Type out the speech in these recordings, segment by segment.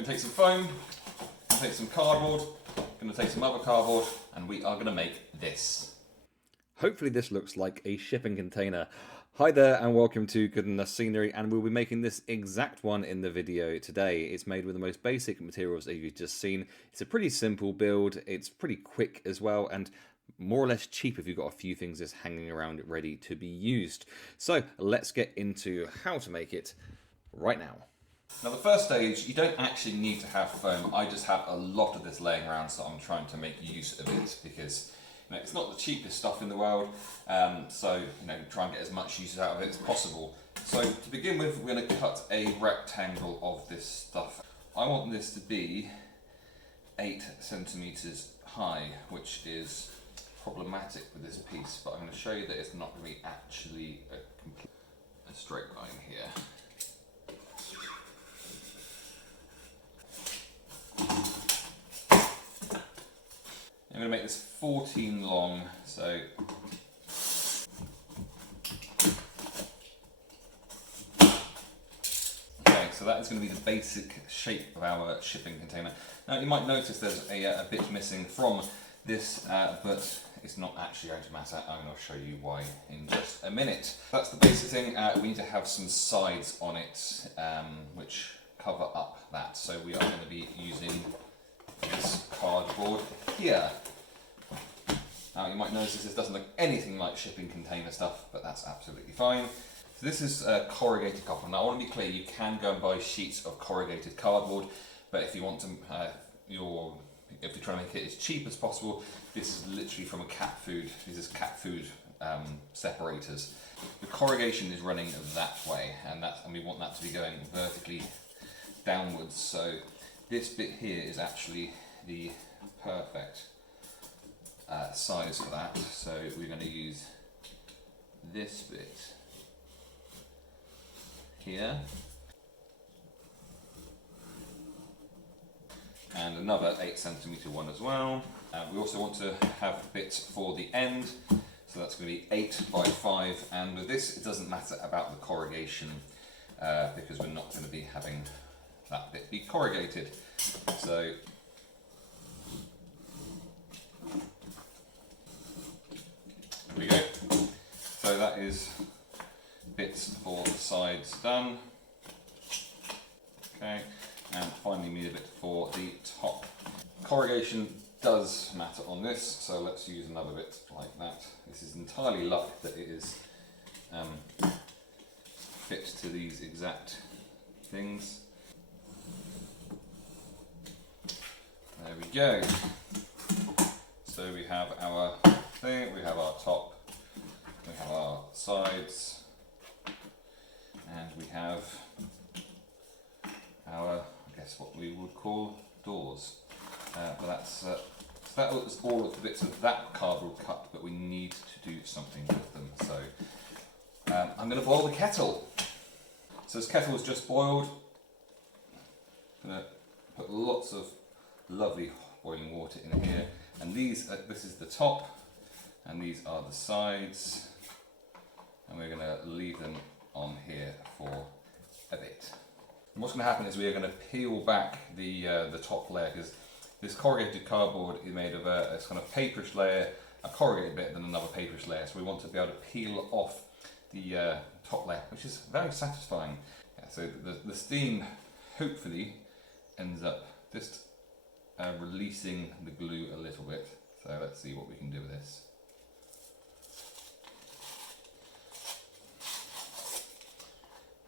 going to take some foam, take some cardboard, going to take some other cardboard, and we are going to make this. Hopefully this looks like a shipping container. Hi there and welcome to Good Enough Scenery, and we'll be making this exact one in the video today. It's made with the most basic materials that you've just seen. It's a pretty simple build, it's pretty quick as well, and more or less cheap if you've got a few things just hanging around ready to be used. So let's get into how to make it right now. Now the first stage, you don't actually need to have foam. I just have a lot of this laying around, so I'm trying to make use of it because it's not the cheapest stuff in the world, so try and get as much use out of it as possible. So to begin with, we're going to cut a rectangle of this stuff. I want this to be 8 centimeters high, which is problematic with this piece, but I'm going to show you that it's not going to be actually a straight line here. I'm going to make this 14 long, so okay, so that is going to be the basic shape of our shipping container. Now you might notice there's a bit missing from this, but it's not actually going to matter. I'm going to show you why in just a minute. That's the basic thing. We need to have some sides on it which cover up that, so we are going to be using this cardboard here. Now you might notice this doesn't look anything like shipping container stuff, but that's absolutely fine. So this is corrugated copper. Now I want to be clear, you can go and buy sheets of corrugated cardboard, but if you want to, if you're trying to make it as cheap as possible, this is literally from a cat food. These is cat food separators. The corrugation is running that way, and we want that to be going vertically downwards. So this bit here is actually the perfect size for that. So we're going to use this bit here and another 8 centimeter one as well. We also want to have bits for the end, so that's going to be 8 by 5, and with this it doesn't matter about the corrugation because we're not going to be having that bit be corrugated. So there we go. So that is bits for the sides done. Okay, and finally we need a bit for the top. Corrugation does matter on this, so let's use another bit like that. This is entirely luck that it is fit to these exact things. There we go. So we have our thing, we have our top, we have our sides, and we have our, I guess what we would call doors. But that's so that was all of the bits of that cardboard cut, but we need to do something with them. So I'm going to boil the kettle. So this kettle is just boiled. I'm going to put lots of lovely boiling water in here, and this is the top, and these are the sides, and we're going to leave them on here for a bit. And what's going to happen is we are going to peel back the top layer, because this corrugated cardboard is made of a kind of paperish layer, a corrugated bit, then another paperish layer. So we want to be able to peel off the top layer, which is very satisfying. Yeah, so the steam hopefully ends up just releasing the glue a little bit. So let's see what we can do with this.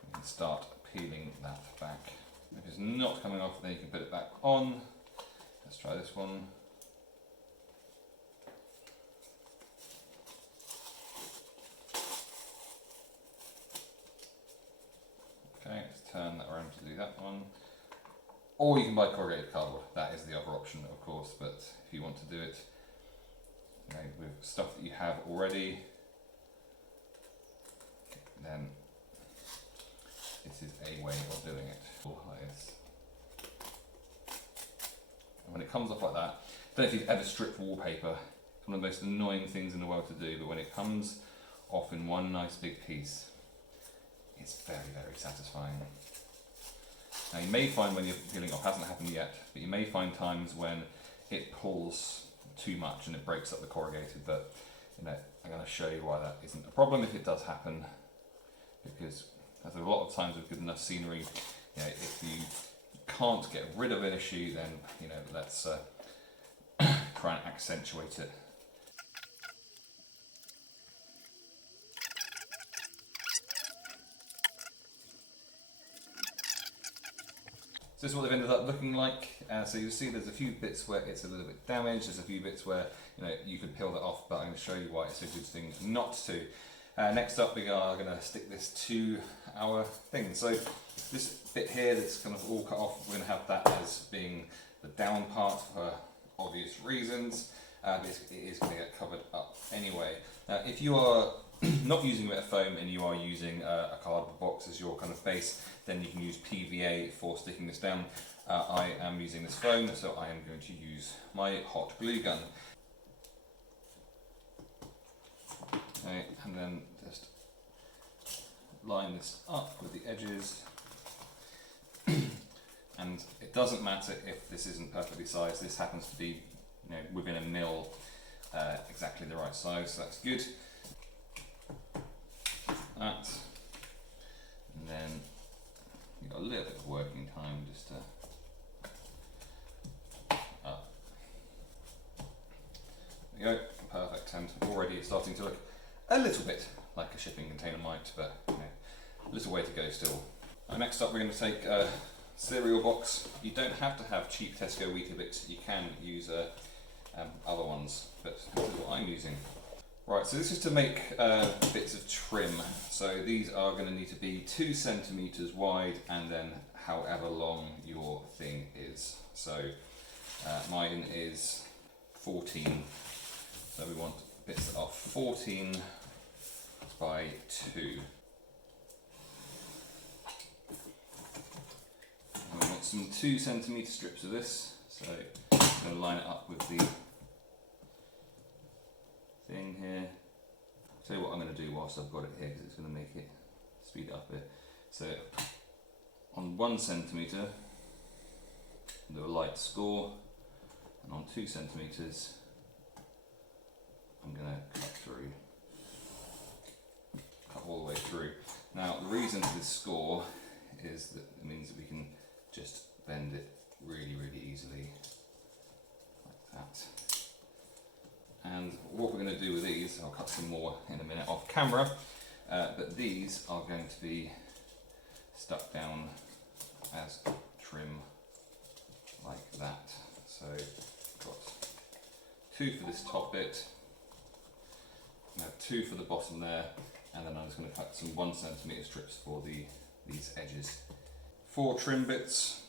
We can start peeling that back. If it's not coming off, then you can put it back on. Let's try this one. Okay, let's turn that around to do that one. Or you can buy corrugated cardboard. That is the other option, of course, but if you want to do it with stuff that you have already, then this is a way of doing it. And when it comes off like that, I don't know if you've ever stripped wallpaper. It's one of the most annoying things in the world to do, but when it comes off in one nice big piece, it's very, very satisfying. Now you may find when you're peeling off, hasn't happened yet, but you may find times when it pulls too much and it breaks up the corrugated, but you know, I'm going to show you why that isn't a problem if it does happen, because as a lot of times with good enough scenery, you know, if you can't get rid of an issue, then you know, let's try and accentuate it. So this is what they've ended up looking like. So you'll see there's a few bits where it's a little bit damaged, there's a few bits where you know you could peel that off, but I'm going to show you why it's a good thing not to. Next up we are going to stick this to our thing. So this bit here that's kind of all cut off, we're going to have that as being the down part for obvious reasons, but it is going to get covered up anyway. Now if you are not using a bit of foam and you are using a cardboard box as your kind of base, then you can use PVA for sticking this down. I am using this foam, so I am going to use my hot glue gun. Okay, and then just line this up with the edges. And it doesn't matter if this isn't perfectly sized, this happens to be, you know, within a mil, exactly the right size, so that's good. That, and then you've got a little bit of working time just to there you go, perfect, and already it's starting to look a little bit like a shipping container might, but you know, a little way to go still. Next up we're going to take a cereal box. You don't have to have cheap Tesco Weetabix, you can use other ones, but this is what I'm using. Right, so this is to make bits of trim. So these are going to need to be 2 centimeters wide and then however long your thing is. So mine is 14. So we want bits that are 14 by 2. And we want some 2 centimeter strips of this. So I'm going to line it up with the thing here. I'll tell you what I'm going to do whilst I've got it here, because it's going to make it speed it up a bit. So on 1 centimetre do a light score, and on 2 centimetres I'm going to cut all the way through. Now the reason for this score is that it means that we can just bend it really easily like that. And what we're going to do with these, I'll cut some more in a minute off camera, but these are going to be stuck down as trim like that. So got 2 for this top bit, 2 for the bottom there, and then I'm just going to cut some 1 centimetre strips for these edges. 4 trim bits.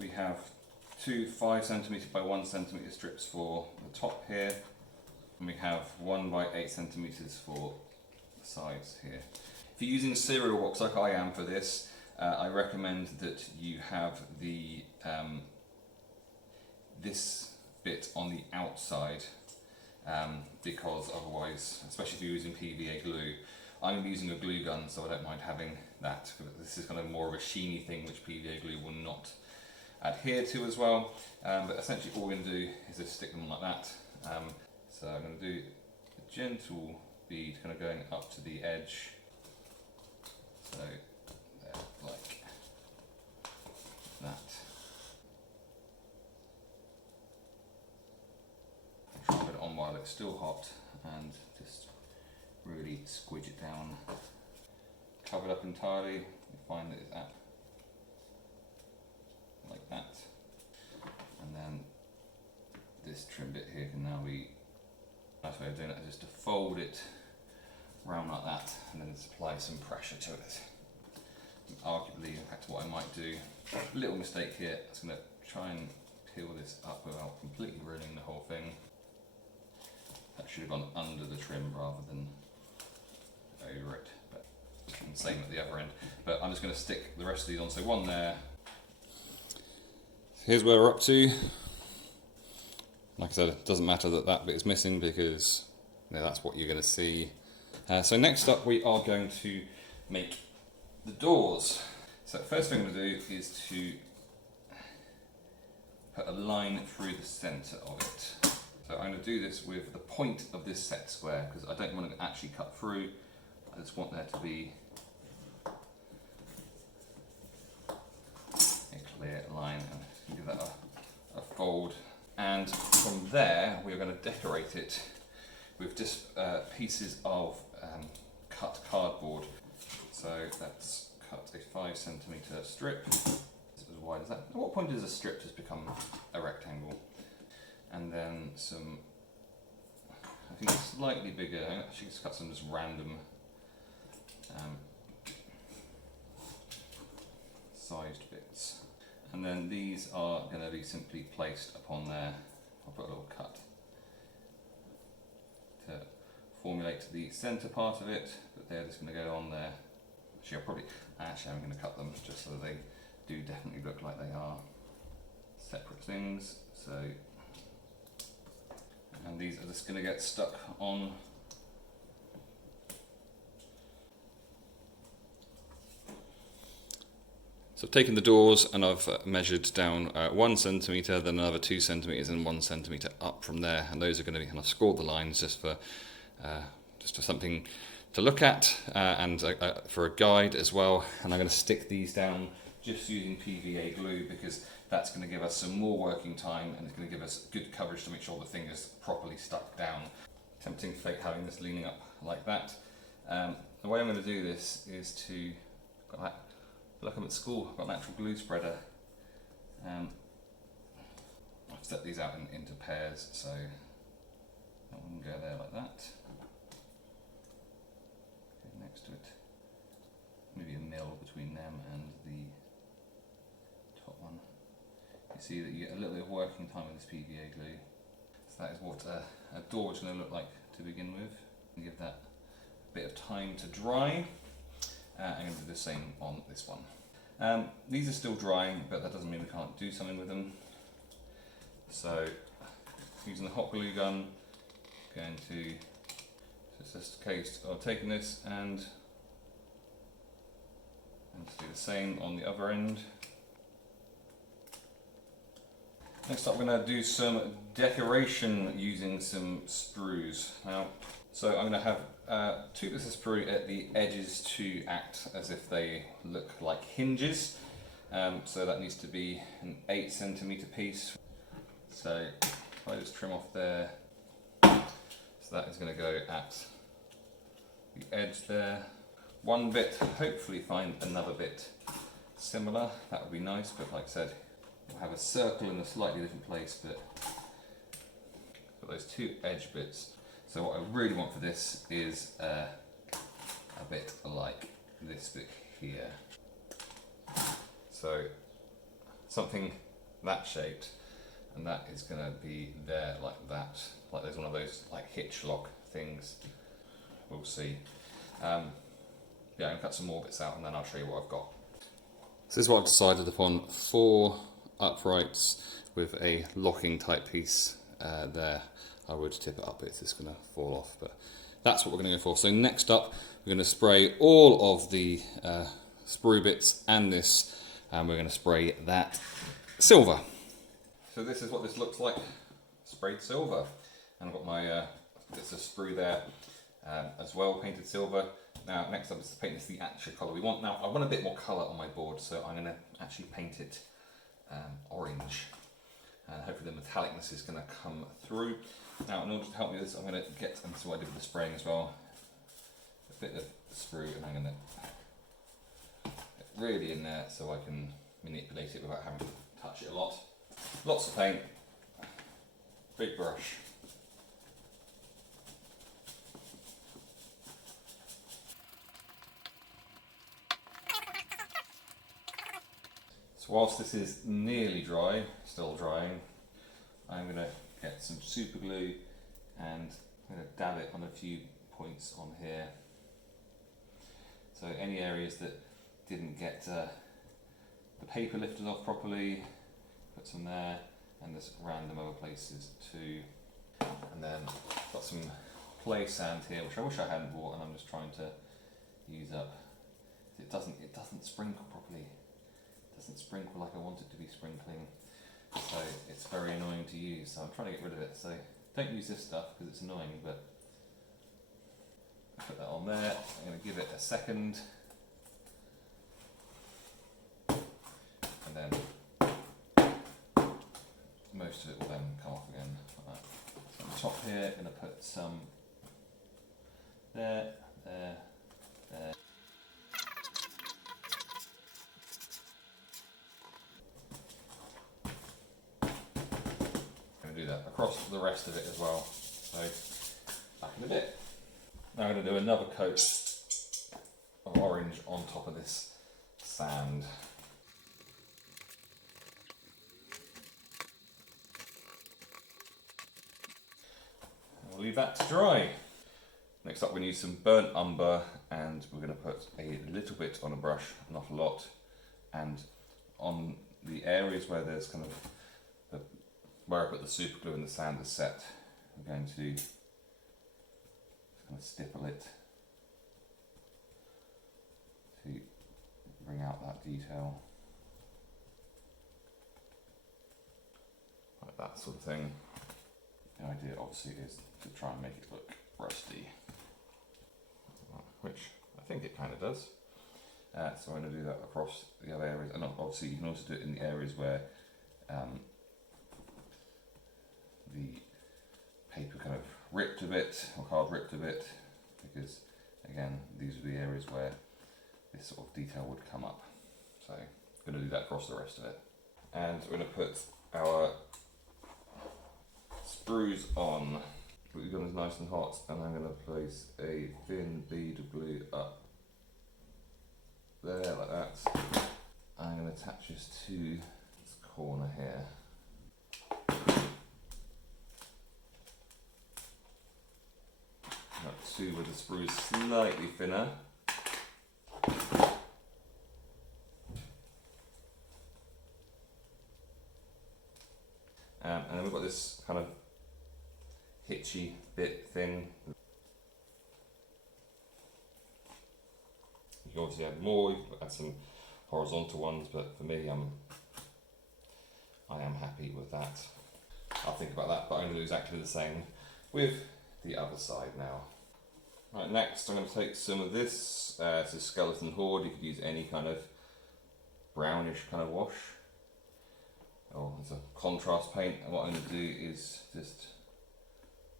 We have 2 5 centimetre by 1 centimetre strips for the top here, and we have 1 by 8 centimetres for the sides here. If you're using a cereal box like I am for this, I recommend that you have the this bit on the outside, because otherwise, especially if you're using PVA glue, I'm using a glue gun, so I don't mind having that. This is kind of more of a sheeny thing which PVA glue will not adhere to as well, but essentially all we're going to do is just stick them like that. So I'm going to do a gentle bead kind of going up to the edge, so there, like that. Try and put it on while it's still hot and just really squidge it down. Cover it up entirely, you find that it's at like that, and then this trim bit here can now be, nice way of doing it is just to fold it round like that and then just apply some pressure to it. And arguably, in fact, what I might do, a little mistake here, I'm going to try and peel this up without completely ruining the whole thing. That should have gone under the trim rather than over it, but and same at the other end. But I'm just going to stick the rest of these on, so one there. Here's where we're up to. Like I said, it doesn't matter that that bit is missing because that's what you're going to see. So next up we are going to make the doors. So the first thing I'm going to do is to put a line through the centre of it. So I'm going to do this with the point of this set square because I don't want to actually cut through. I just want there to be a clear line, and give that a fold. And from there we're going to decorate it with just pieces of cut cardboard. So let's cut a 5 centimetre strip. As wide as that. At what point does a strip just become a rectangle? And then some, I think slightly bigger, I actually just cut some just random sized bits. And then these are going to be simply placed upon there. I'll put a little cut to formulate the centre part of it, but they're just going to go on there. Actually I'm going to cut them just so that they do definitely look like they are separate things. So, and these are just going to get stuck on. So I've taken the doors and I've measured down 1 centimetre, then another 2 centimetres and 1 centimetre up from there, and those are going to be, and I've scored the lines just for something to look at and for a guide as well. And I'm going to stick these down just using PVA glue because that's going to give us some more working time and it's going to give us good coverage to make sure the thing is properly stuck down. Tempting fate having this leaning up like that. The way I'm going to do this is to, like I'm at school, I've got an actual glue spreader. I've set these out into pairs, so that one can go there like that. Next to it, maybe a mil between them and the top one. You see that you get a little bit of working time with this PVA glue. So that is what a door is going to look like to begin with. And give that a bit of time to dry. I'm going to do the same on this one. These are still drying, but that doesn't mean we can't do something with them. So using the hot glue gun, going to, it's just a case of taking this and do the same on the other end. Next up, we're going to do some decoration using some sprues. Now, so I'm going to have 2 bits of sprue at the edges to act as if they look like hinges. So that needs to be an 8 centimetre piece. So if I just trim off there, so that is going to go at the edge there. One bit, hopefully find another bit similar. That would be nice, but like I said, we'll have a circle in a slightly different place, but got those 2 edge bits. So what I really want for this is a bit like this bit here. So something that shaped, and that is going to be there like that. Like there's one of those like hitch lock things. We'll see. Yeah, I'll cut some more bits out and then I'll show you what I've got. So this is what I've decided upon: 4 uprights with a locking type piece there. I would tip it up, it's just going to fall off, but that's what we're going to go for. So next up, we're going to spray all of the sprue bits and this, and we're going to spray that silver. So this is what this looks like, sprayed silver. And I've got my bits of sprue there as well, painted silver. Now next up is to paint this the actual colour we want. Now I want a bit more colour on my board, so I'm going to actually paint it orange. And hopefully the metallicness is going to come through. Now in order to help me with this, I'm going to get into what I did with the spraying as well. A bit of sprue, and I'm going to get really in there so I can manipulate it without having to touch it a lot. Lots of paint, big brush. So whilst this is nearly dry, still drying, I'm going to get some super glue and I'm going to dab it on a few points on here. So any areas that didn't get the paper lifted off properly, put some there, and there's random other places too. And then got some play sand here, which I wish I hadn't bought, and I'm just trying to use up. It doesn't sprinkle properly. doesn't sprinkle like I want it to be sprinkling, so it's very annoying to use, so I'm trying to get rid of it. So don't use this stuff because it's annoying, but put that on there. I'm going to give it a second, and then most of it will then come off again like that. So on the top here, I'm going to put some there, there, there. I'm going to do that across the rest of it as well. So back in a bit. Now I'm going to do another coat of orange on top of this sand. We'll leave that to dry. Next up, we're going to use some burnt umber, and we're going to put a little bit on a brush, not a lot, and on the areas where there's kind of where I put the super glue and the sand is set, we're going to kind of stipple it to bring out that detail, like that sort of thing. The idea obviously is to try and make it look rusty, which I think it kind of does. So I'm going to do that across the other areas, and obviously you can also do it in the areas where the paper kind of ripped a bit, or card ripped a bit, because again these are the areas where this sort of detail would come up. So I'm going to do that across the rest of it. And we're going to put our sprues on. We've got this nice and hot, and I'm going to place a thin bead of glue up there like that. I'm going to attach this to this corner here. Got two with the sprues slightly thinner. And then we've got this kind of hitchy bit thing. You can obviously add more, you can add some horizontal ones, but for me, I am happy with that. I'll think about that, but I'm going to do exactly the same with the other side now. Right, next I'm going to take some of this, this is Skeleton Horde. You could use any kind of brownish kind of wash. Oh, it's a contrast paint, and what I'm going to do is just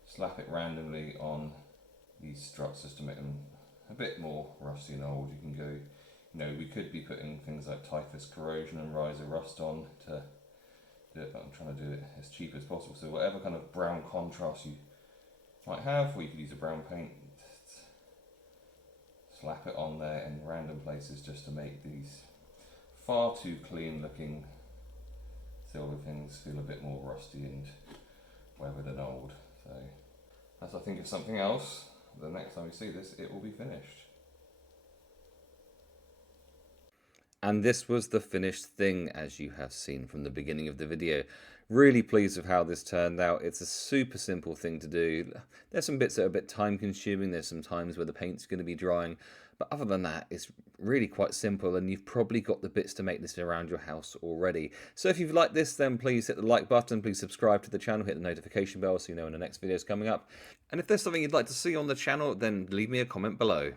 slap it randomly on these struts just to make them a bit more rusty and old. You can go, you know, we could be putting things like typhus corrosion and riser rust on to do it, but I'm trying to do it as cheap as possible. So whatever kind of brown contrast you might have, or you could use a brown paint, just slap it on there in random places just to make these far too clean looking silver things feel a bit more rusty and weathered and old. So as I think of something else, the next time you see this, it will be finished. And this was the finished thing, as you have seen from the beginning of the video. Really pleased with how this turned out. It's a super simple thing to do. There's some bits that are a bit time consuming. There's some times where the paint's going to be drying. But other than that, it's really quite simple, and you've probably got the bits to make this around your house already. So if you've liked this, then please hit the like button, please subscribe to the channel, hit the notification bell so you know when the next video is coming up. And if there's something you'd like to see on the channel, then leave me a comment below.